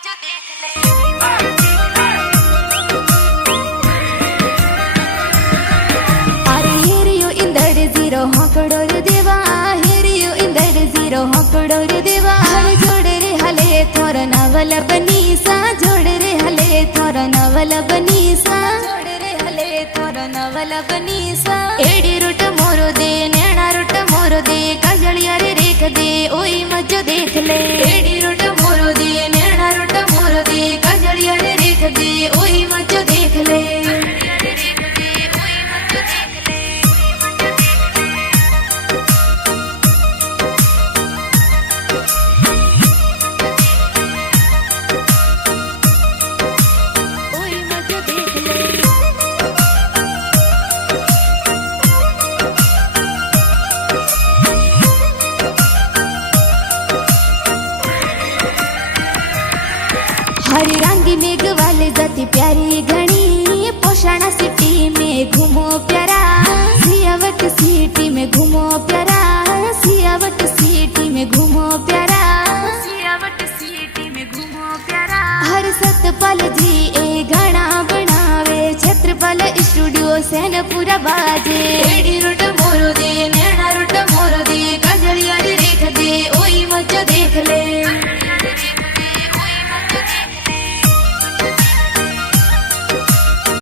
मजा देख ले। अरे हेरियो इंदर जीरो हकड़ोर देवा, हेरियो इंदर जीरो हकड़ोर देवा। जोड़ रे हले थोर नवल बनीसा, जोड़ रे हले थोर नवल बनीसा, जोड़ रे हले थोर नवल बनीसा। एडी रुट मोरो दे नैना रुट मोरो दे, कजलिया रे रेख दे ओई मजो देख ले। एडी रुट मोरो दे नैना रुट मोरो दे, कजलिया रे रेख दे ओई मजो देख ले। हरी रंगी मेघ वाले जाती प्यारी घनी, पोषाणा सिटी में घूमो प्यारा, सियावट सिटी में घूमो प्यारा, सियावट सिटी में घूमो प्यारा, सियावट सिटी में घूमो प्यारा। हर सतपाल जी ए गाना बनावे, छत्रपाल स्टूडियो सेन पूरा बाजे।